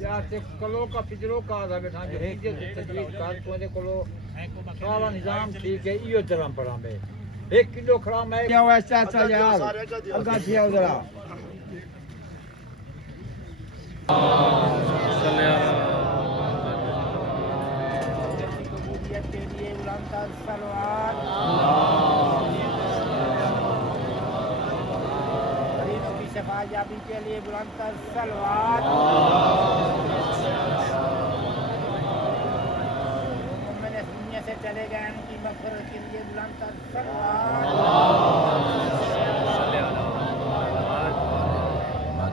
یار تے کلو کا پجرو کا دا بیٹھا جو ہے جو تجویز کار تو دے کلو سارا نظام ٹھیک ہے ایو درم پڑا میں 1 کلو کھڑا میں کیا ہوا چاچا یار اگا کیا ذرا شفاعت کے لیے بلند تر صلوات مومن دنیا سے چلے گئے ان کی مغفرت کے لیے بلند تر صلوات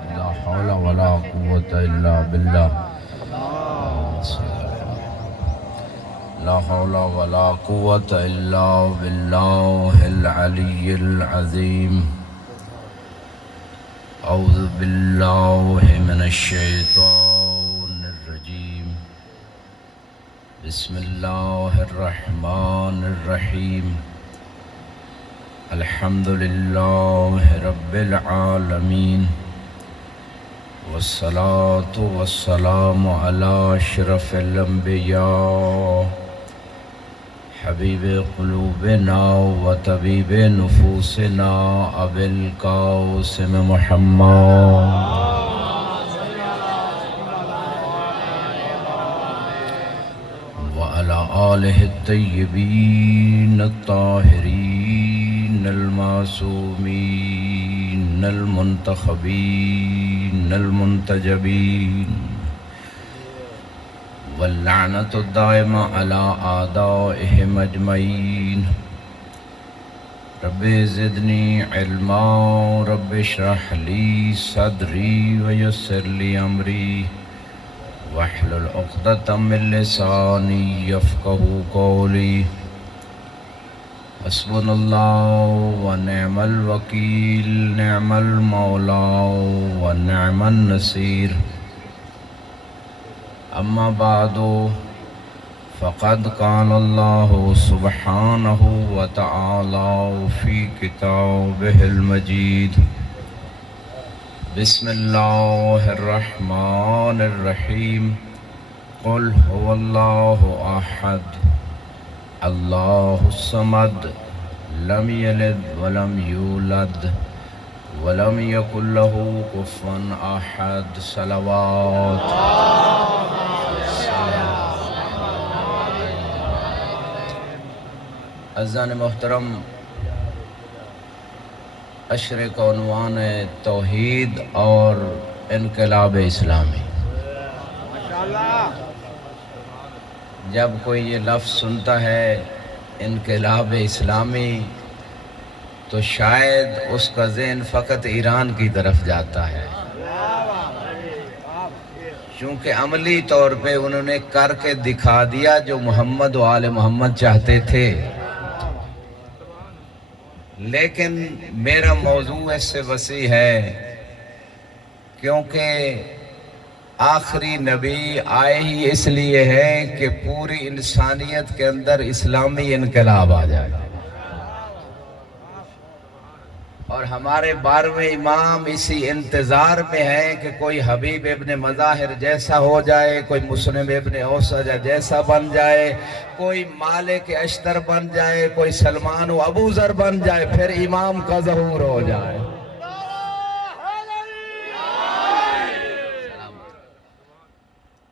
لا حول ولا قوة الا بالله لا حول ولا قوة الا بالله العلي العظيم اعوذ باللہ من الشیطان الرجیم بسم اللہ الرحمن الرحیم الحمد للہ رب العالمین والصلاة والسلام علی اشرف الانبیاء حبیب قلوبنا و طبیب نفوسنا ابی القاسم محمد وعلى آلہ الطیبین الطاہرین المعصومین المنتخبین المنتجبین واللعنة الدائمة على أعدائهم أجمعين رب زدني علما رب اشرح لي صدري ويسر لي أمري واحلل عقدة من لساني يفقهوا قولي حسبنا الله ونعم الوكيل نعم المولى ونعم النصير اما بعد فقد قال الله سبحانه وتعالى في كتابه المجيد بسم الله الرحمن الرحيم قل هو الله احد الله الصمد لم يلد ولم يولد ولم يكن له كفوا احد صلوات عزیزان محترم عشرے کا عنوان ہے توحید اور انقلاب اسلامی جب کوئی یہ لفظ سنتا ہے انقلاب اسلامی تو شاید اس کا ذہن فقط ایران کی طرف جاتا ہے چونکہ عملی طور پہ انہوں نے کر کے دکھا دیا جو محمد و آل محمد چاہتے تھے لیکن میرا موضوع اس سے وسیع ہے کیونکہ آخری نبی آئے ہی اس لیے ہے کہ پوری انسانیت کے اندر اسلامی انقلاب آ جائے اور ہمارے 12ویں امام اسی انتظار میں ہیں کہ کوئی حبیب ابن مظاہر جیسا ہو جائے کوئی مسلم ابن اوسج جیسا بن جائے کوئی مالک اشتر بن جائے کوئی سلمان و ابو ذر بن جائے پھر امام کا ظہور ہو جائے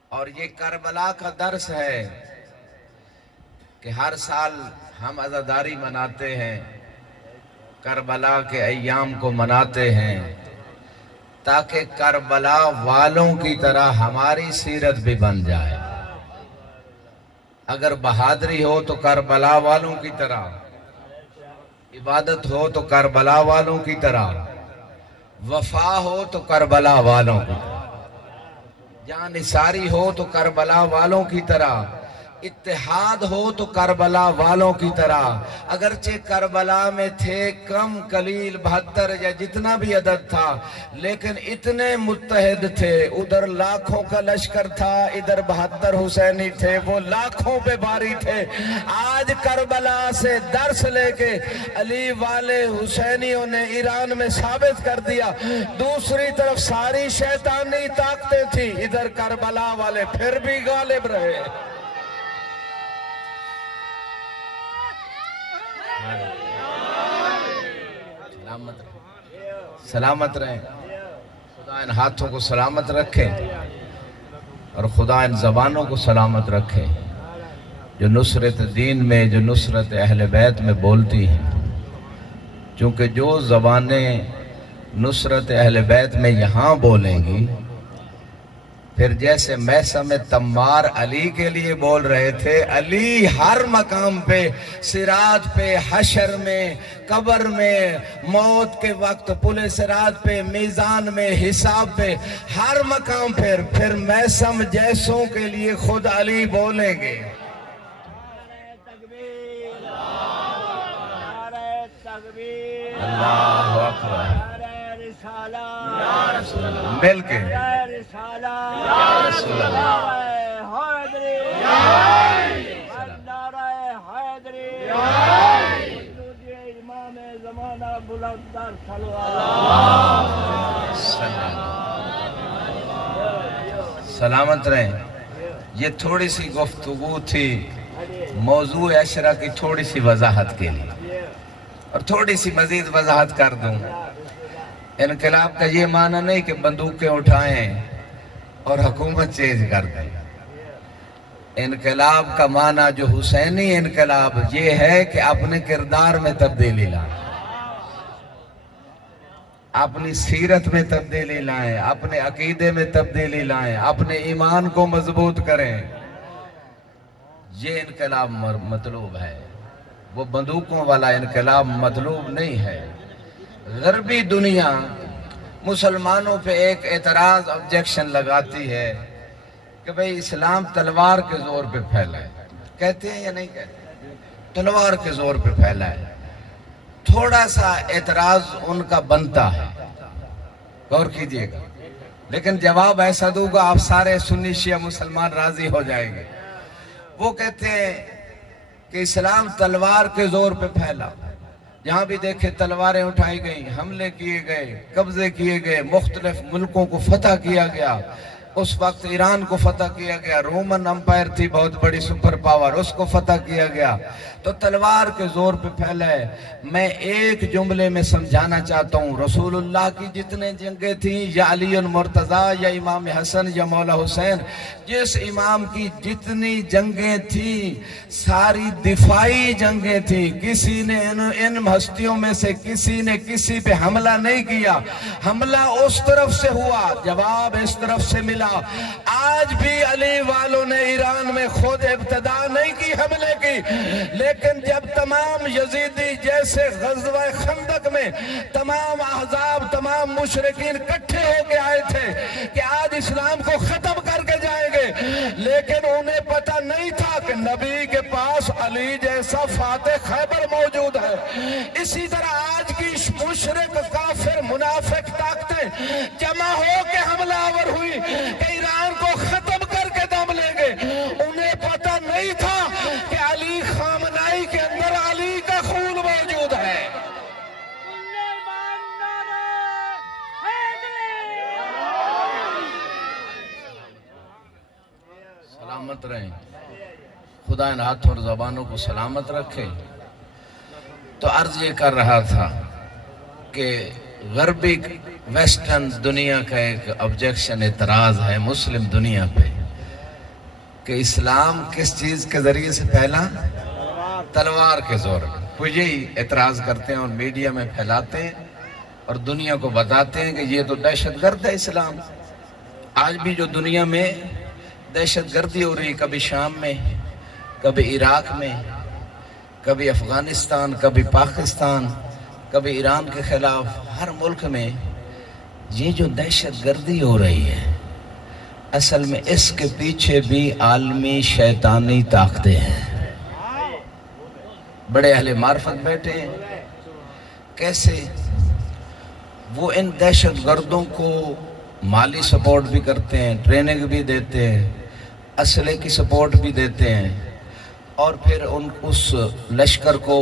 اور یہ کربلا کا درس ہے کہ ہر سال ہم عزاداری مناتے ہیں کربلا کے ایام کو مناتے ہیں تاکہ کربلا والوں کی طرح ہماری سیرت بھی بن جائے اگر بہادری ہو تو کربلا والوں کی طرح عبادت ہو تو کربلا والوں کی طرح وفا ہو تو کربلا والوں کی طرح جان نثاری ہو تو کربلا والوں کی طرح اتحاد ہو تو کربلا والوں کی طرح، اگرچہ کربلا میں تھے کم قلیل 72 یا جتنا بھی عدد تھا، لیکن اتنے متحد تھے، ادھر لاکھوں کا لشکر تھا، ادھر 72 حسینی تھے، وہ لاکھوں پہ باری تھے۔ آج کربلا سے درس لے کے علی والے حسینیوں نے ایران میں ثابت کر دیا، دوسری طرف ساری شیطانی طاقتیں تھیں، ادھر کربلا والے پھر بھی غالب رہے۔ سلامت رہیں، خدا ان ہاتھوں کو سلامت رکھے اور خدا ان زبانوں کو سلامت رکھے جو نصرت دین میں، جو نصرت اہل بیت میں بولتی ہیں، چونکہ جو زبانیں نصرت اہل بیت میں یہاں بولیں گی، پھر جیسے میثم تمار علی کے لیے بول رہے تھے، علی ہر مقام پہ، صراط پہ، حشر میں، قبر میں، موت کے وقت پل صراط پہ، میزان میں، حساب پہ، ہر مقام پھر میثم جیسوں کے لیے خود علی بولیں گے۔ اللہ اکبر، مل کے رسول اللہ، سلامت رہیں۔ یہ تھوڑی سی گفتگو تھی موضوع عشرہ کی تھوڑی سی وضاحت کے لیے، اور تھوڑی سی مزید وضاحت کر دوں۔ انقلاب کا یہ معنی نہیں کہ بندوقیں اٹھائیں اور حکومت چینج کر دیں۔ انقلاب کا معنی جو حسینی انقلاب یہ ہے کہ اپنے کردار میں تبدیلی لائیں، اپنی سیرت میں تبدیلی لائیں، اپنے عقیدے میں تبدیلی لائیں، اپنے ایمان کو مضبوط کریں۔ یہ انقلاب مطلوب ہے، وہ بندوقوں والا انقلاب مطلوب نہیں ہے۔ غربی دنیا مسلمانوں پہ ایک اعتراض آبجیکشن لگاتی ہے کہ بھئی اسلام تلوار کے زور پہ پھیلا ہے، کہتے ہیں یا نہیں کہتے؟ تلوار کے زور پہ پھیلا ہے۔ تھوڑا سا اعتراض ان کا بنتا ہے، غور کیجئے گا، لیکن جواب ایسا دوں گا آپ سارے سنی شیعہ مسلمان راضی ہو جائیں گے۔ وہ کہتے ہیں کہ اسلام تلوار کے زور پہ پھیلا، جہاں بھی دیکھے تلواریں اٹھائی گئیں، حملے کیے گئے، قبضے کیے گئے، مختلف ملکوں کو فتح کیا گیا۔ اس وقت ایران کو فتح کیا گیا، رومن امپائر تھی بہت بڑی سپر پاور، اس کو فتح کیا گیا۔ تو تلوار کے زور پہ پھیلا ہے۔ میں ایک جملے میں سمجھانا چاہتا ہوں، رسول اللہ کی جتنے جنگیں تھیں، یا علی المرتضیٰ یا امام حسن یا مولا حسین، جس امام کی جتنی جنگیں تھیں ساری دفاعی جنگیں تھیں، کسی نے ان ہستیوں میں سے کسی نے کسی پہ حملہ نہیں کیا۔ حملہ اس طرف سے ہوا، جواب اس طرف سے ملا۔ آج بھی علی والوں نے ایران میں خود ابتدا نہیں کی حملے کی، لیکن جب تمام یزیدی جیسے غزوہ خندق میں تمام احزاب، تمام مشرکین اکٹھے ہو کے آئے تھے کہ آج اسلام کو ختم کر کے جائیں گے، لیکن انہیں پتہ نہیں تھا کہ نبی کے پاس علی جیسا فاتح خیبر موجود ہے۔ اسی طرح آج کی مشرک، کافر، منافق طاقتیں جمع ہو کے حملہ آور ہوئی کہ ایران کو ختم کر کے دم لیں گے۔ انہیں پتہ نہیں تھا کہ علی خامنائی کے اندر علی کا خون موجود ہے۔ سلامت رہیں، خدا ان ہاتھوں اور زبانوں کو سلامت رکھے۔ تو عرض یہ کر رہا تھا کہ غربی ویسٹرن دنیا کا ایک آبجیکشن، اعتراض ہے مسلم دنیا پہ کہ اسلام کس چیز کے ذریعے سے پھیلا؟ تلوار کے زور پہ۔ وہ یہی اعتراض کرتے ہیں اور میڈیا میں پھیلاتے ہیں اور دنیا کو بتاتے ہیں کہ یہ تو دہشت گرد ہے اسلام۔ آج بھی جو دنیا میں دہشت گردی ہو رہی، کبھی شام میں، کبھی عراق میں، کبھی افغانستان، کبھی پاکستان، کبھی ایران کے خلاف، ہر ملک میں یہ جو دہشت گردی ہو رہی ہے، اصل میں اس کے پیچھے بھی عالمی شیطانی طاقتیں ہیں. بڑے اہل معرفت بیٹھے ہیں. کیسے؟ وہ ان دہشت گردوں کو مالی سپورٹ بھی کرتے ہیں، ٹریننگ بھی دیتے ہیں، اسلحے کی سپورٹ بھی دیتے ہیں، اور پھر اس لشکر کو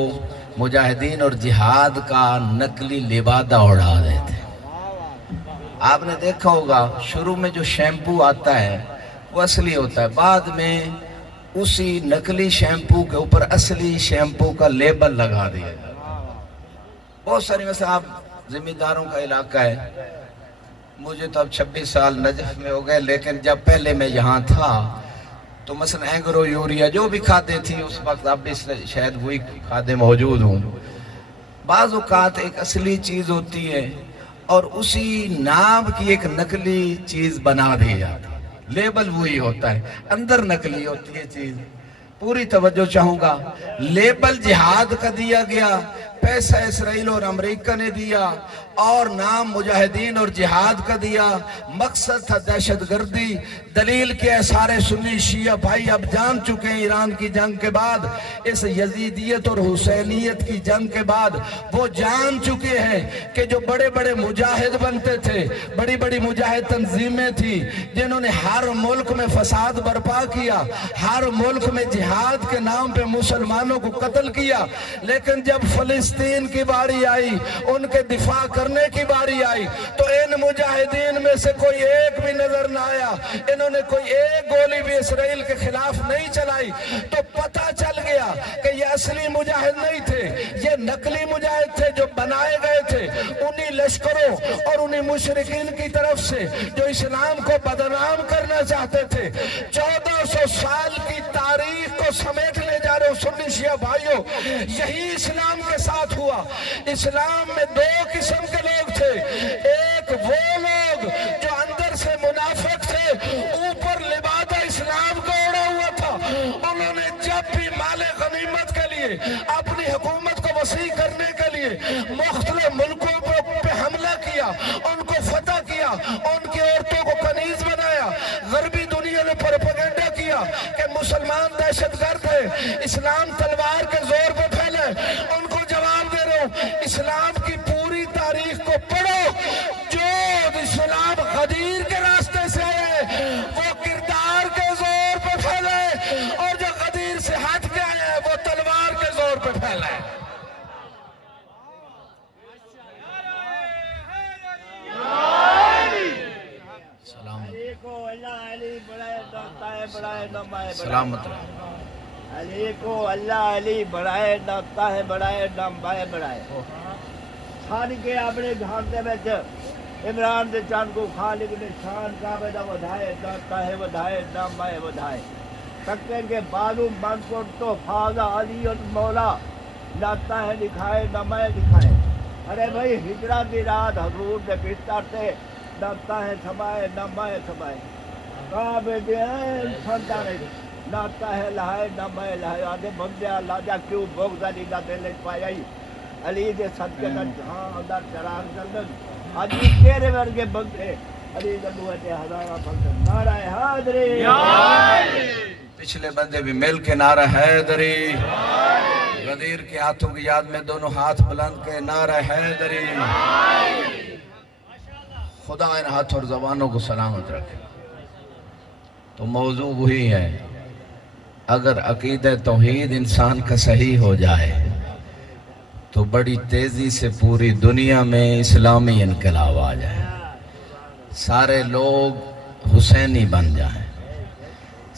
مجاہدین اور جہاد کا نقلی لبادہ اڑا دیتے ہیں. آپ نے دیکھا ہوگا شروع میں جو شیمپو آتا ہے وہ اصلی ہوتا ہے، بعد میں اسی نقلی شیمپو کے اوپر اصلی شیمپو کا لیبل لگا دیا جاتا ہے. بہت ساری مثلا آپ زمینداروں کا علاقہ ہے. مجھے تو اب 26 سال نجف میں ہو گئے، لیکن جب پہلے میں یہاں تھا تو مثلا اینگرو یوریا جو بھی کھادے تھی اس وقت، اب بھی شاید وہی کھادے موجود ہوں. بعض اوقات ایک اصلی چیز ہوتی ہے اور اسی نام کی ایک نقلی چیز بنا دی جاتی ہے، لیبل وہی ہوتا ہے، اندر نقلی ہوتی ہے چیز. پوری توجہ چاہوں گا. لیبل جہاد کا دیا گیا، پیسہ اسرائیل اور امریکہ نے دیا، اور نام مجاہدین اور جہاد کا دیا. مقصد تھا دہشت گردی. دلیل کیا ہے؟ سارے سنی شیعہ بھائی اب جان چکے ہیں ایران کی جنگ کے بعد، اس یزیدیت اور حسینیت کی جنگ کے بعد وہ جان چکے ہیں کہ جو بڑے بڑے مجاہد بنتے تھے، بڑی بڑی مجاہد تنظیمیں تھی جنہوں نے ہر ملک میں فساد برپا کیا، ہر ملک میں جہاد کے نام پہ مسلمانوں کو قتل کیا، لیکن جب فلسطین کی باری آئی، ان کے دفاع کرنے کی باری آئی، تو ان مجاہدین میں سے کوئی ایک بھی نظر نہ آیا. انہوں نے کوئی ایک گولی بھی اسرائیل کے خلاف نہیں چلائی. تو پتہ چل گیا کہ یہ اصلی مجاہد نہیں تھے، یہ نقلی مجاہد تھے جو بنائے گئے تھے انہی لشکروں اور انہی مشرکین کی طرف سے جو اسلام کو بدنام کرنا چاہتے تھے. 1400 سال کی تاریخ کو سمیٹ لے جا رہے ہو سنی شیعہ بھائیوں. یہی اسلام کے ساتھ ہوا. اسلام میں 2 قسم کے لوگ تھے. ایک وہ لوگ جو اندر سے منافق تھے، اوپر لبادہ اسلام کا اوڑا ہوا تھا. انہوں نے جب بھی مال غنیمت کے لیے، اپنی حکومت کو وسیع کرنے کے لیے مختلف ملکوں پہ حملہ کیا، ان کو فتح کیا، ان کی عورتوں کو کنیز بنایا. غربی دنیا نے پروپیگنڈا کیا کہ مسلمان دہشت گرد ہے، اسلام تلوار کے زور پہ پھیلے. ان کو جواب دے رہا ہوں، اسلام کی پوری تاریخ کو پڑھو. جو اسلام غدیر کے راستے سے ہے وہ کردار کے زور پہ پھیلے، اور جو غدیر سے ہٹ کے ہے وہ تلوار کے زور پہ پھیلے. سلامت علی کو اللہ علی بڑھائے داتا ہے، بڑھائے دم بائے بڑھائے. چھان کے اپنے گھر دے وچ عمران دے چاند کو خالق نے شان کعبے دا ودھائے داتا ہے، ودھائے دم بائے ودھائے. تکے کے بازو منکوٹ تو فاضا علی اور مولا لاتا ہے، دکھائے دمائے دکھائے. ارے بھائی ہجرت دی رات حضور دے بستر تے لاتا ہے سمائے دمائے سمائے. کعبے دے سنتا ہے لاتا ہے لہائے دمائے لہائے. آدھے بندیا لاجا کیوں بغض علی دا دل پائی علی دے صدقے دا جہاں دا چراغ جلدن. آج بھی تیرے ورگے بندے علی نبوت ہزارہ بندے. نعرہ حیدری. پچھلے بندے بھی مل کے نعرہ حیدری. غدیر کے ہاتھوں کی یاد میں دونوں ہاتھ بلند کے نعرہ حیدری. خدا ان ہاتھ اور زبانوں کو سلامت رکھے. تو موضوع وہی ہے، اگر عقیدہ توحید انسان کا صحیح ہو جائے تو بڑی تیزی سے پوری دنیا میں اسلامی انقلاب آ جائے. سارے لوگ حسینی بن جائیں،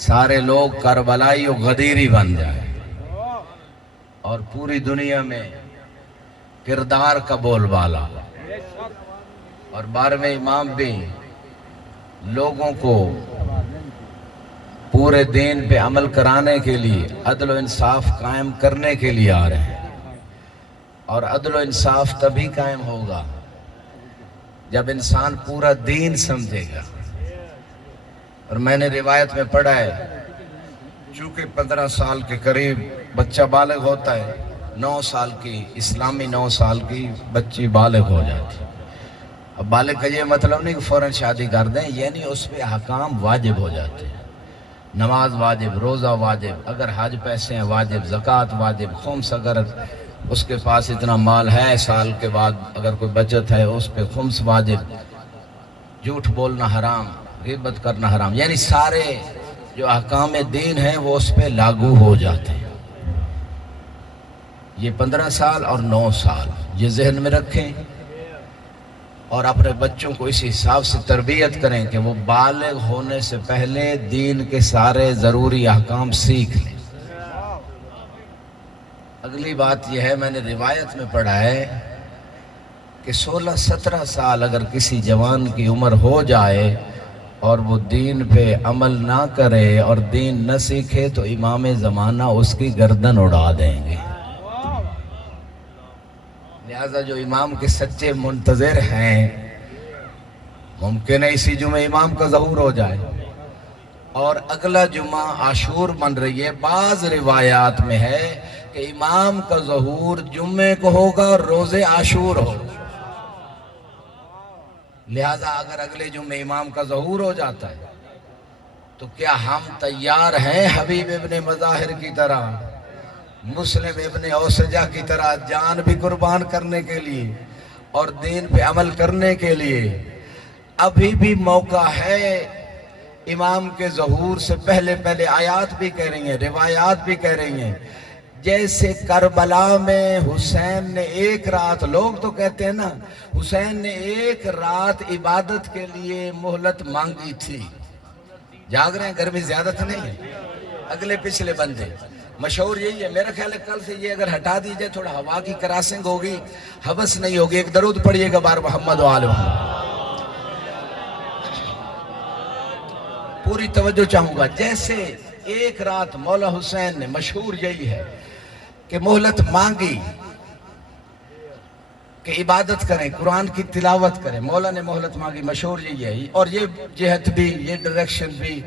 سارے لوگ کربلائی و غدیری بن جائیں، اور پوری دنیا میں کردار کا بول بالا. اور 12ویں امام بھی لوگوں کو پورے دین پہ عمل کرانے کے لیے، عدل و انصاف قائم کرنے کے لیے آ رہے ہیں. اور عدل و انصاف تبھی قائم ہوگا جب انسان پورا دین سمجھے گا. اور میں نے روایت میں پڑھا ہے، چونکہ 15 سال کے قریب بچہ بالغ ہوتا ہے، 9 سال کی اسلامی 9 سال کی بچی بالغ ہو جاتی. اب بالغ کا یہ مطلب نہیں کہ فوراً شادی کر دیں، یعنی اس پہ احکام واجب ہو جاتے ہیں، نماز واجب، روزہ واجب، اگر حج پیسے ہیں واجب، زکوٰۃ واجب، خمس اگر اس کے پاس اتنا مال ہے سال کے بعد اگر کوئی بچت ہے اس پہ خمس واجب، جھوٹ بولنا حرام، غیبت کرنا حرام، یعنی سارے جو احکام دین ہیں وہ اس پہ لاگو ہو جاتے ہیں۔ یہ 15 سال اور 9 سال یہ ذہن میں رکھیں اور اپنے بچوں کو اسی حساب سے تربیت کریں کہ وہ بالغ ہونے سے پہلے دین کے سارے ضروری احکام سیکھ لیں۔ اگلی بات یہ ہے، میں نے روایت میں پڑھا ہے کہ 16-17 سال اگر کسی جوان کی عمر ہو جائے اور وہ دین پہ عمل نہ کرے اور دین نہ سیکھے تو امام زمانہ اس کی گردن اڑا دیں گے۔ لہذا جو امام کے سچے منتظر ہیں، ممکن ہے اسی جمعہ امام کا ظہور ہو جائے اور اگلا جمعہ عاشور بن رہی ہے، بعض روایات میں ہے کہ امام کا ظہور جمعے کو ہوگا اور روزے عاشور ہوگا۔ لہذا اگر اگلے جمعے امام کا ظہور ہو جاتا ہے تو کیا ہم تیار ہیں حبیب ابن مظاہر کی طرح، مسلم ابن اوسجہ کی طرح جان بھی قربان کرنے کے لیے اور دین پہ عمل کرنے کے لیے؟ ابھی بھی موقع ہے۔ امام کے ظہور سے پہلے آیات بھی کہہ رہی ہیں، روایات بھی کہہ رہی ہیں، جیسے کربلا میں حسین نے ایک رات، لوگ تو کہتے ہیں نا حسین نے ایک رات عبادت کے لیے مہلت مانگی تھی۔ جاگ رہے ہیں، گرمی زیادہ تو نہیں ہے؟ اگلے پچھلے بندے مشہور یہی ہے۔ میرا خیال ہے کل سے یہ اگر ہٹا دیجئے تھوڑا ہوا کی کراسنگ ہوگی، حبس نہیں ہوگی۔ ایک درود پڑھیے گا بار محمد و آل محمد۔ پوری توجہ چاہوں گا۔ جیسے ایک رات مولا حسین نے، مشہور یہی ہے کہ مہلت مانگی کہ عبادت کریں، قرآن کی تلاوت کریں، مولا نے مہلت مانگی، مشہور یہی ہے۔ اور یہ جہت بھی، یہ ڈائریکشن بھی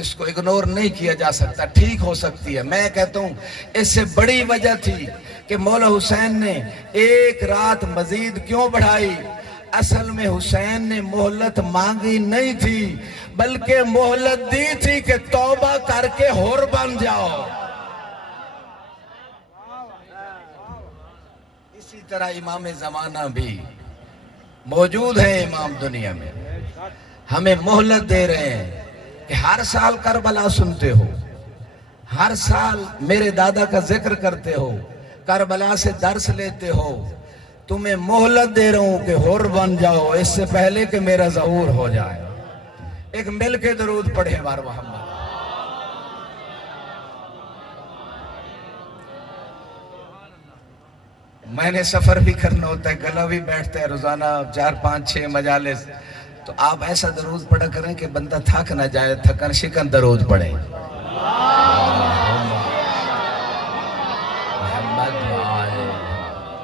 اس کو اگنور نہیں کیا جا سکتا، ٹھیک ہو سکتی ہے۔ میں کہتا ہوں اس سے بڑی وجہ تھی کہ مولا حسین نے ایک رات مزید کیوں بڑھائی؟ اصل میں حسین نے مہلت مانگی نہیں تھی بلکہ مہلت دی تھی کہ توبہ کر کے حر بن جاؤ۔ اسی طرح امام زمانہ بھی موجود ہیں امام دنیا میں، ہمیں مہلت دے رہے ہیں کہ ہر سال کربلا سنتے ہو، ہر سال میرے دادا کا ذکر کرتے ہو، کربلا سے درس لیتے ہو، تمہیں مہلت دے رہا ہوں کہ حر بن جاؤ اس سے پہلے کہ میرا ظہور ہو جائے۔ ایک مل کے درود پڑھے بار محمد۔ میں نے سفر بھی کرنا ہوتا ہے، گلا بھی بیٹھتا ہے روزانہ 4 5 6 مجالس، تو آپ ایسا درود پڑھا کریں کہ بندہ تھک نہ جائے، تھکن شکن درود پڑھے۔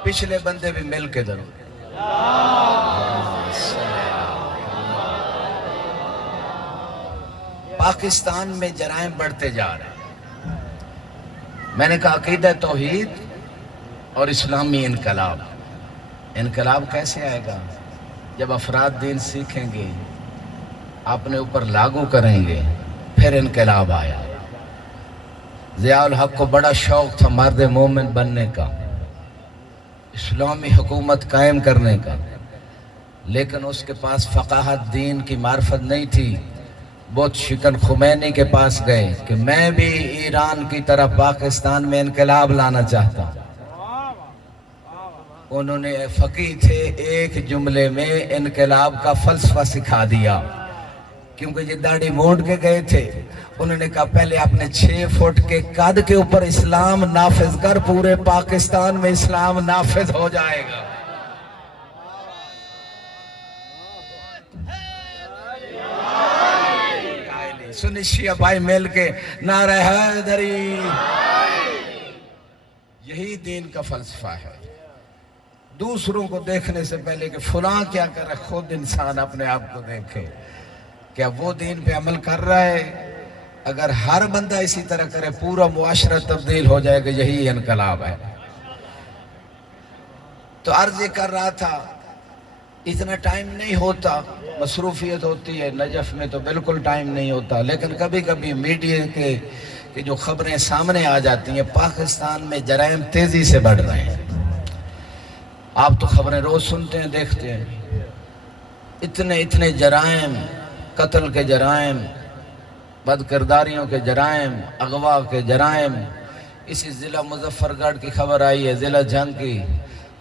پچھلے بندے بھی مل کے درود۔ پاکستان میں جرائم بڑھتے جا رہے ہیں۔ میں نے کہا عقیدہ توحید اور اسلامی انقلاب۔ انقلاب کیسے آئے گا؟ جب افراد دین سیکھیں گے، اپنے اوپر لاگو کریں گے، پھر انقلاب آیا۔ ضیاء الحق کو بڑا شوق تھا مرد مومن بننے کا، اسلامی حکومت قائم کرنے کا، لیکن اس کے پاس فقاہت دین کی معرفت نہیں تھی۔ بہت شکن خمینی کے پاس گئے کہ میں بھی ایران کی طرح پاکستان میں انقلاب لانا چاہتا ہوں۔ انہوں نے فقیہ تھے، ایک جملے میں انقلاب کا فلسفہ سکھا دیا، کیونکہ یہ داڑھی مونڈ کے گئے تھے۔ انہوں نے کہا پہلے اپنے 6 فٹ کے قد کے اوپر اسلام نافذ کر، پورے پاکستان میں اسلام نافذ ہو جائے گا۔ سنی شیعہ بھائی مل کے نعرہ حیدری، یہی دین کا فلسفہ ہے۔ دوسروں کو دیکھنے سے پہلے کہ فلاں کیا کر رہا ہے، خود انسان اپنے آپ کو دیکھے، کیا وہ دین پہ عمل کر رہا ہے؟ اگر ہر بندہ اسی طرح کرے پورا معاشرہ تبدیل ہو جائے گا، یہی انقلاب ہے۔ تو عرض یہ کر رہا تھا اتنا ٹائم نہیں ہوتا، مصروفیت ہوتی ہے، نجف میں تو بالکل ٹائم نہیں ہوتا، لیکن کبھی کبھی میڈیا کے جو خبریں سامنے آ جاتی ہیں، پاکستان میں جرائم تیزی سے بڑھ رہے ہیں۔ آپ تو خبریں روز سنتے ہیں، دیکھتے ہیں، اتنے جرائم، قتل کے جرائم، بد کرداریوں کے جرائم، اغوا کے جرائم۔ اسی ضلع مظفر گڑھ کی خبر آئی ہے، ضلع جنگ کی،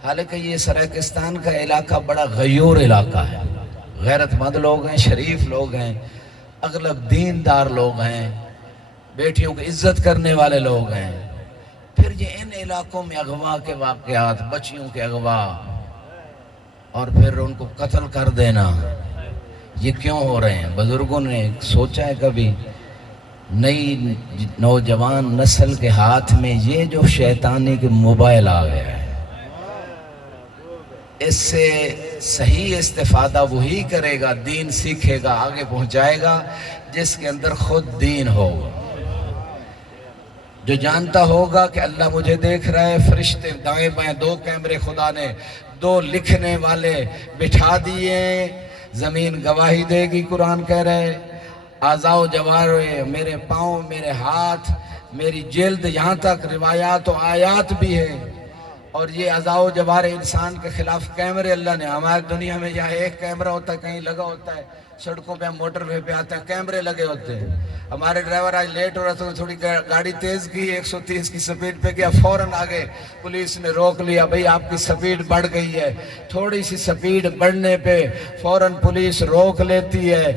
حالانکہ یہ سرائیکستان کا علاقہ بڑا غیور علاقہ ہے، غیرت مند لوگ ہیں، شریف لوگ ہیں، اغلب دیندار لوگ ہیں، بیٹیوں کی عزت کرنے والے لوگ ہیں، پھر یہ ان علاقوں میں اغوا کے واقعات، بچیوں کے اغوا اور پھر ان کو قتل کر دینا، یہ کیوں ہو رہے ہیں؟ بزرگوں نے سوچا ہے کبھی؟ نئی نوجوان نسل کے ہاتھ میں یہ جو شیطانی کے موبائل آ گیا ہے، اس سے صحیح استفادہ وہی کرے گا، دین سیکھے گا، آگے پہنچائے گا جس کے اندر خود دین ہوگا، جو جانتا ہوگا کہ اللہ مجھے دیکھ رہا ہے، فرشتے دائیں بائیں، 2 کیمرے خدا نے 2 لکھنے والے بٹھا دیے، زمین گواہی دے گی، قرآن کہہ رہے، اعضاء و جوارح، میرے پاؤں، میرے ہاتھ، میری جلد، یہاں تک روایات و آیات بھی ہیں، اور یہ اعضاء و جوارح انسان کے خلاف کیمرے اللہ نے، ہماری دنیا میں جہاں ایک کیمرہ ہوتا ہے، کہیں لگا ہوتا ہے، سڑکوں پہ موٹر وے پہ آتے ہیں، کیمرے لگے ہوتے ہیں۔ ہمارے ڈرائیور آج لیٹ ہو رہا تھا، تھوڑی گاڑی تیز کی، 130 کی سپیڈ پہ گیا، فوراً آگے پولیس نے روک لیا، بھئی آپ کی سپیڈ بڑھ گئی ہے۔ تھوڑی سی سپیڈ بڑھنے پہ فوراً پولیس روک لیتی ہے۔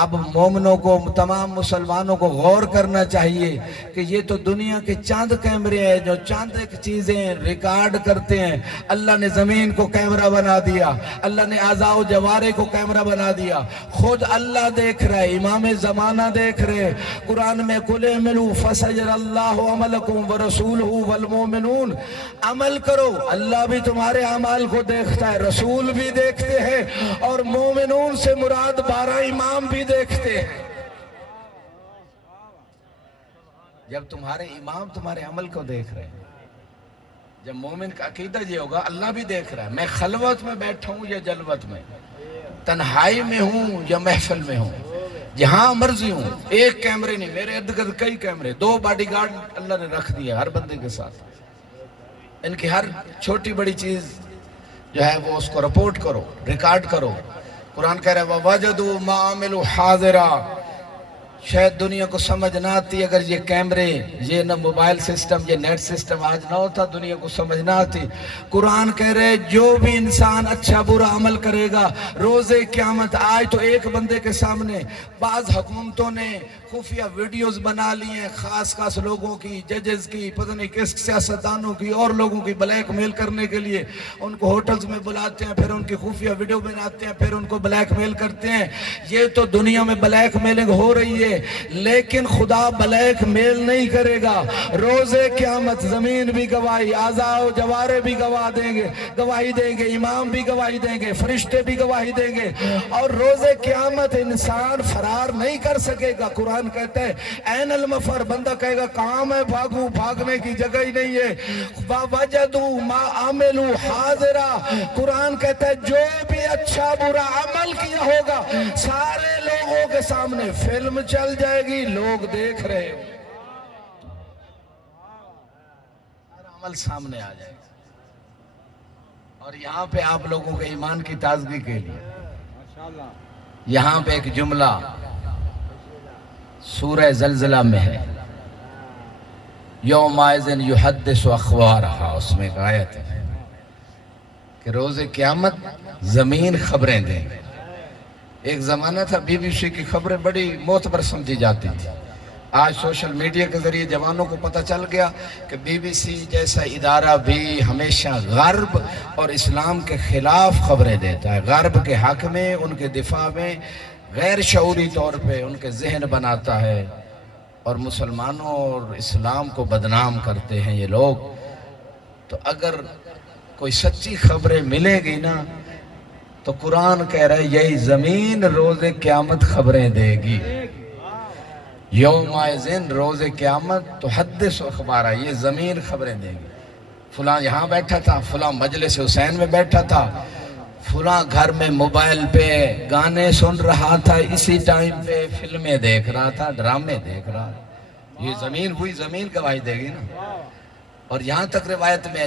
اب مومنوں کو، تمام مسلمانوں کو غور کرنا چاہیے کہ یہ تو دنیا کے چاند کیمرے ہیں جو چاند ایک چیزیں ریکارڈ کرتے ہیں۔ اللہ نے زمین کو کیمرہ بنا دیا، اللہ نے اعضاء و جوارح کو کیمرہ بنا دیا، خود اللہ دیکھ رہے، امام زمانہ دیکھ رہے۔ قرآن میں قُلِ اعْمَلُوا فَسَيَرَى اللَّهُ عَمَلَكُمْ وَرَسُولُهُ وَالْمُؤْمِنُونَ، عمل کرو، اللہ بھی تمہارے اعمال کو دیکھتا ہے، رسول بھی دیکھتے ہیں، اور مومنون سے مراد 12 امام بھی دیکھتے ہیں۔ جب تمہارے امام تمہارے عمل کو دیکھ رہے ہیں، جب مومن کا عقیدہ یہ ہوگا اللہ بھی دیکھ رہا ہے، میں خلوت میں بیٹھا ہوں یا جلوت میں، تنہائی میں ہوں یا محفل میں ہوں، جہاں مرضی ہوں، ایک کیمرے نہیں، میرے ارد گرد کئی کیمرے، 2 باڈی گارڈ اللہ نے رکھ دیا ہر بندے کے ساتھ، ان کی ہر چھوٹی بڑی چیز جو ہے وہ اس کو رپورٹ کرو، ریکارڈ کرو۔ قرآن کہہ رہا ہے وَوَجَدُوا مَا عَمِلُوا حَاضِرًا، شاید دنیا کو سمجھ نہ آتی اگر یہ کیمرے، یہ نہ موبائل سسٹم، یہ نیٹ سسٹم آج نہ ہوتا، دنیا کو سمجھ نہ آتی۔ قرآن کہہ رہے جو بھی انسان اچھا برا عمل کرے گا، روز قیامت، آج تو ایک بندے کے سامنے بعض حکومتوں نے خفیہ ویڈیوز بنا لی ہیں، خاص لوگوں کی، ججز کی، پتہ نہیں کس سیاستدانوں کی اور لوگوں کی بلیک میل کرنے کے لیے ان کو ہوٹلز میں بلاتے ہیں، پھر ان کی خفیہ ویڈیو بناتے ہیں، پھر ان کو بلیک میل کرتے ہیں۔ یہ تو دنیا میں بلیک میلنگ ہو رہی ہے، لیکن خدا بلیک میل نہیں کرے گا۔ روز قیامت زمین بھی گواہی، اعضاء و جوارح بھی گواہی دیں گے، امام بھی گواہی دیں گے، فرشتے بھی گواہی دیں گے، اور روز قیامت انسان فرار نہیں کر سکے گا۔ قرآن کہتا ہے این المفر، بندہ کہے گا کہاں میں بھاگوں، بھاگنے کی جگہ ہی نہیں ہے۔ وَوَجَدُوا مَا عَمِلُوا حَاضِرًا، قرآن کہتا ہے جو بھی اچھا برا عمل کیا ہوگا سارے لوگوں کے سامنے فلم چل جائے گی، لوگ دیکھ رہے ہو، سارا عمل سامنے آ جائے گا۔ اور یہاں پہ آپ لوگوں کے ایمان کی تازگی کے لیے یہاں پہ ایک جملہ سورہ زلزلہ میں ہے، یومئذ یحدث اخبارہا، اس میں ایک آیت ہے کہ روز قیامت زمین خبریں دیں۔ ایک زمانہ تھا بی بی سی کی خبریں بڑی معتبر سمجھی جاتی تھی، آج سوشل میڈیا کے ذریعے جوانوں کو پتہ چل گیا کہ بی بی سی جیسا ادارہ بھی ہمیشہ غرب اور اسلام کے خلاف خبریں دیتا ہے، غرب کے حق میں، ان کے دفاع میں، غیر شعوری طور پہ ان کے ذہن بناتا ہے، اور مسلمانوں اور اسلام کو بدنام کرتے ہیں یہ لوگ۔ تو اگر کوئی سچی خبریں ملے گی نا تو قرآن کہہ رہا ہے یہی زمین روز قیامت خبریں دے گی، یومئذ روز قیامت تو حدث اخبارہ، یہ زمین خبریں دے گی، فلاں یہاں بیٹھا تھا، فلاں مجلس حسین میں بیٹھا تھا، فلاں گھر میں موبائل پہ گانے سن رہا تھا، اسی ٹائم پہ فلمیں دیکھ رہا تھا، ڈرامے دیکھ رہا تھا۔ یہ زمین ہوئی، زمین گواہی دے گی نا۔ اور یہاں تک روایت میں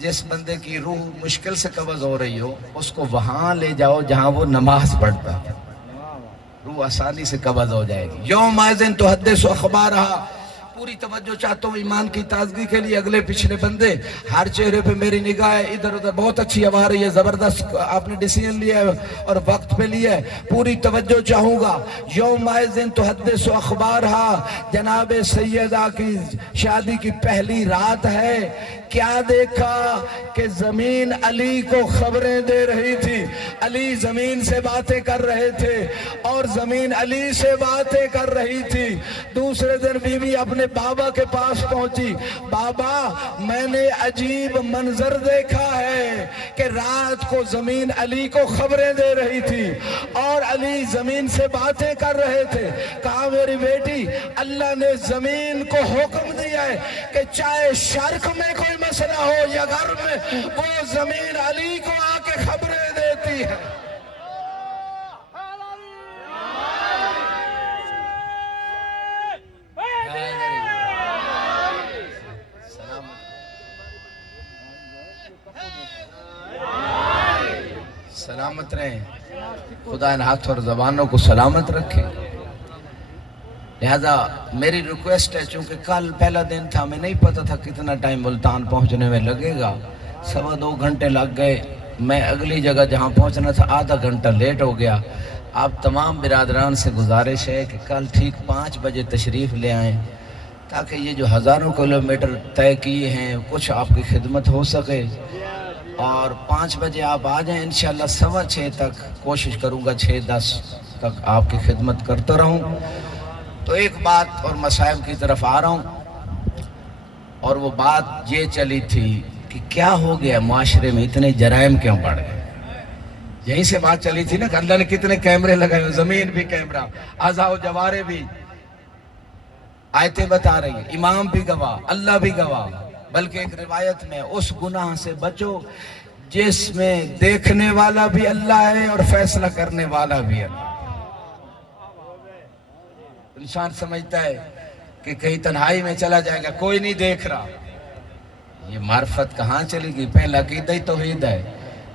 جس بندے کی روح مشکل سے قبض ہو رہی ہو، اس کو وہاں لے جاؤ جہاں وہ نماز پڑھتا ہے، روح آسانی سے قبض ہو جائے گی۔ یوم آئذن تحدث اخبارہا۔ پوری توجہ چاہتا ہوں ایمان کی تازگی کے لیے، اگلے پچھلے بندے ہر چہرے پہ میری نگاہ ہے، ادھر ادھر بہت اچھی آواز رہی ہے، زبردست آپ نے ڈیسیژن لیا ہے اور وقت پہ لیا ہے، پوری توجہ چاہوں گا۔ یوم آئذن تحدث اخبارہا، جناب سیدہ کی شادی کی پہلی رات ہے، کیا دیکھا کہ زمین علی کو خبریں دے رہی تھی، علی زمین سے باتیں کر رہے تھے اور زمین علی سے باتیں کر رہی تھی۔ دوسرے دن بیوی اپنے بابا کے پاس پہنچی، بابا میں نے عجیب منظر دیکھا ہے کہ رات کو زمین علی کو خبریں دے رہی تھی اور علی زمین سے باتیں کر رہے تھے۔ کہا میری بیٹی، اللہ نے زمین کو حکم دیا ہے کہ چاہے شرق میں کوئی مسئلہ ہو یا غرب میں، وہ زمین علی کو آ کے خبریں دیتی ہے۔ سلامت رہیں، خدا ان ہاتھ اور زبانوں کو سلامت رکھے۔ لہذا میری ریکویسٹ ہے، چونکہ کل پہلا دن تھا، میں نہیں پتا تھا کتنا ٹائم ملتان پہنچنے میں لگے گا، 2.25 گھنٹے لگ گئے، میں اگلی جگہ جہاں پہنچنا تھا آدھا گھنٹہ لیٹ ہو گیا۔ آپ تمام برادران سے گزارش ہے کہ کل ٹھیک 5 بجے تشریف لے آئیں، تاکہ یہ جو ہزاروں کلومیٹر طے کیے ہیں کچھ آپ کی خدمت ہو سکے، اور 5 بجے آپ آ جائیں، انشاءاللہ 6:15 تک کوشش کروں گا، 6:10 تک آپ کی خدمت کرتا رہوں۔ تو ایک بات اور مسائب کی طرف آ رہا ہوں، اور وہ بات یہ چلی تھی کہ کیا ہو گیا معاشرے میں، اتنے جرائم کیوں بڑھ گئے۔ یہیں سے بات چلی تھی نا کہ اللہ نے کتنے کیمرے لگائے، زمین بھی کیمرہ، اعضاء و جوارے بھی، آیتیں بتا رہی ہیں، امام بھی گواہ، اللہ بھی گواہ۔ بلکہ ایک روایت میں اس گناہ سے بچو جس میں دیکھنے والا بھی اللہ ہے اور فیصلہ کرنے والا بھی اللہ۔ انسان سمجھتا ہے کہ کہیں تنہائی میں چلا جائے گا، کوئی نہیں دیکھ رہا، یہ معرفت کہاں چلی گئی؟ پہلا عقیدہ ہی توحید ہے۔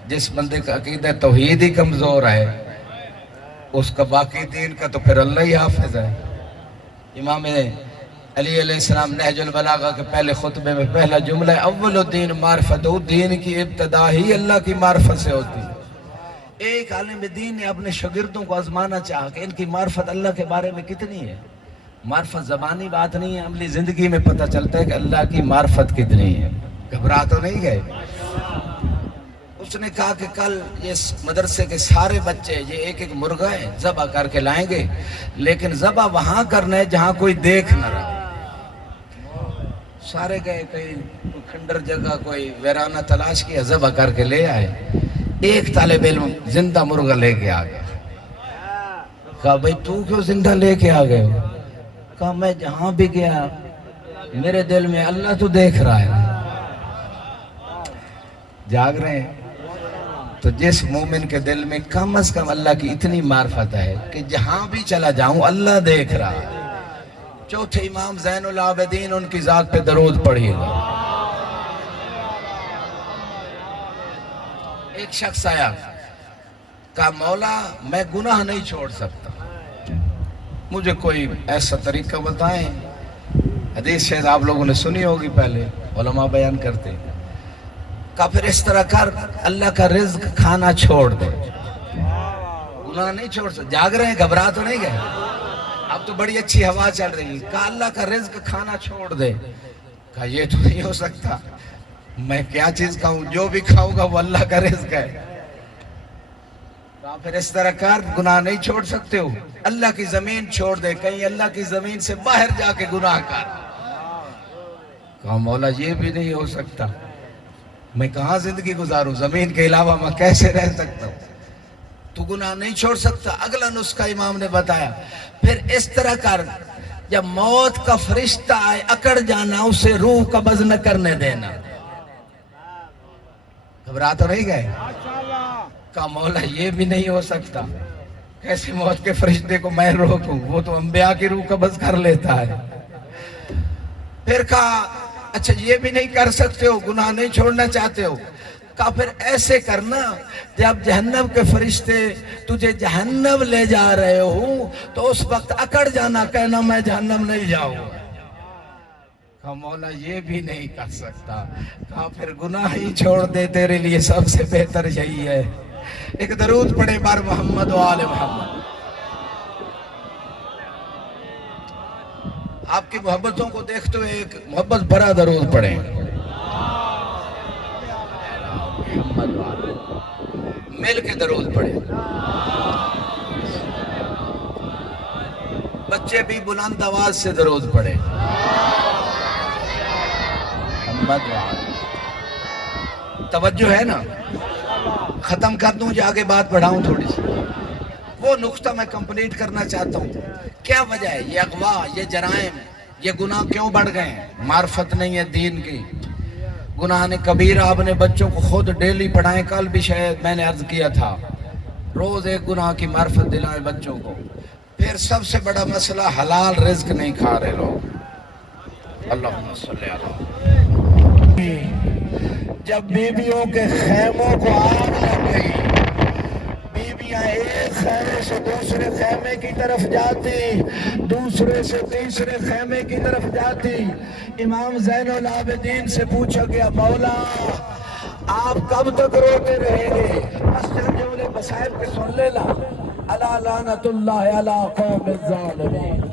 جس بندے کا عقیدہ توحید ہی کمزور ہے، اس کا باقی دین کا تو پھر اللہ ہی حافظ ہے۔ امام علی علیہ السلام نہج البلاغہ کے پہلے خطبے میں پہلا جملہ ہے، اول الدین معرفت، دین کی ابتدا ہی اللہ کی معرفت سے ہوتی ہے۔ ایک عالم دین نے اپنے شاگردوں کو آزمانا چاہا کہ ان کی معرفت اللہ کے بارے میں کتنی ہے۔ معرفت زبانی بات نہیں ہے، عملی زندگی میں پتہ چلتا ہے کہ اللہ کی معرفت کتنی ہے۔ گھبرا تو نہیں گئے؟ اس نے کہا کہ کل اس مدرسے کے سارے بچے یہ ایک ایک مرغہ ہے ذبح کر کے لائیں گے، لیکن ذبح وہاں کرنا ہے جہاں کوئی دیکھ نہ رہا۔ سارے گئے، کہیں کھنڈر جگہ کوئی ویرانہ تلاش کیا، ذبح کر کے لے آئے۔ ایک طالب علم زندہ مرغہ لے کے آ گیا۔ کہا بھئی تو کیوں زندہ لے کے آ گئے ہو؟ کہا میں جہاں بھی گیا میرے دل میں اللہ تو دیکھ رہا ہے۔ جاگ رہے ہیں؟ تو جس مومن کے دل میں کم از کم اللہ کی اتنی معرفت ہے کہ جہاں بھی چلا جاؤں اللہ دیکھ رہا ہے۔ چوتھے امام زین العابدین، ان کی ذات پہ درود پڑھیے گا۔ ایک شخص آیا، کہا مولا میں گناہ نہیں چھوڑ سکتا، مجھے کوئی ایسا طریقہ بتائیں۔ حدیث شاید آپ لوگوں نے سنی ہوگی، پہلے علماء بیان کرتے۔ کہا پھر اس طرح کر، اللہ کا رزق کھانا چھوڑ دے، گناہ نہیں چھوڑ سکتا۔ جاگ رہے ہیں؟ گھبرا تو نہیں گئے؟ اب تو بڑی اچھی ہوا چل رہی ہے۔ کہا اللہ کا رزق کھانا چھوڑ دے۔ کہا یہ تو نہیں ہو سکتا، میں کیا چیز کھاؤں؟ جو بھی کھاؤں گا وہ اللہ کا رزق ہے۔ کہا پھر اس طرح کر، گناہ نہیں چھوڑ سکتے ہو، اللہ کی زمین چھوڑ دے، کہیں اللہ کی زمین سے باہر جا کے گناہ کر۔ کہا مولا یہ بھی نہیں ہو سکتا، میں کہاں زندگی گزاروں، زمین کے علاوہ میں کیسے رہ سکتا ہوں؟ تو گناہ نہیں چھوڑ سکتا۔ اگلا نسخہ امام نے بتایا، پھر اس طرح کر، جب موت کا فرشتہ آئے اکڑ جانا، اسے روح قبض نہ کرنے دینا۔ گھبرا تو نہیں گئے؟ ماشاءاللہ کہا مولا یہ بھی نہیں ہو سکتا، کیسے موت کے فرشتے کو میں روکوں، وہ تو انبیاء کی روح قبض کر لیتا ہے۔ پھر کہا اچھا یہ بھی نہیں کر سکتے ہو، گناہ نہیں چھوڑنا چاہتے ہو؟ کہا پھر ایسے کرنا، جب جہنم کے فرشتے تجھے جہنم لے جا رہے ہوں تو اس وقت اکڑ جانا، کہنا میں جہنم نہیں جاؤں۔ کہا مولا یہ بھی نہیں کر سکتا۔ کہا پھر گناہ ہی چھوڑ دے، تیرے لیے سب سے بہتر یہی ہے۔ ایک درود پڑھے بار محمد و آل محمد۔ آپ کی محبتوں کو دیکھتے ہوئے ایک محبت بھرا درود پڑھیں۔ محمد و آل محمد۔ مل کے درود پڑھیں۔ بچے بھی بلند آواز سے درود پڑھیں۔ محمد و آل محمد۔ توجہ ہے نا؟ ختم کر دوں یا آگے بات بڑھاؤں تھوڑی سی؟ وہ نقطہ میں کمپلیٹ کرنا چاہتا ہوں۔ کیا وجہ ہے یہ اغوا، یہ جرائم، یہ گناہ کیوں بڑھ گئے ہیں؟ معرفت نہیں ہے دین کی۔ گناہ نے کبیرہ اپنے بچوں کو خود ڈیلی پڑھائیں، کل بھی شاید میں نے عرض کیا تھا، روز ایک گناہ کی معرفت دلائیں بچوں کو۔ پھر سب سے بڑا مسئلہ حلال رزق نہیں کھا رہے لوگ۔ اللہم صلی اللہ۔ جب بیویوں کے خیموں کو آگ لگ گئی، بیویاں ایک خیمے سے دوسرے خیمے کی طرف جاتی، دوسرے سے تیسرے خیمے کی طرف جاتی، امام زین العابدین سے پوچھا گیا مولا آپ کب تک روتے رہیں گے؟ مسجد جو نے مسائب کے سن لینا، الا لعنت اللہ علی قوم الظالمین۔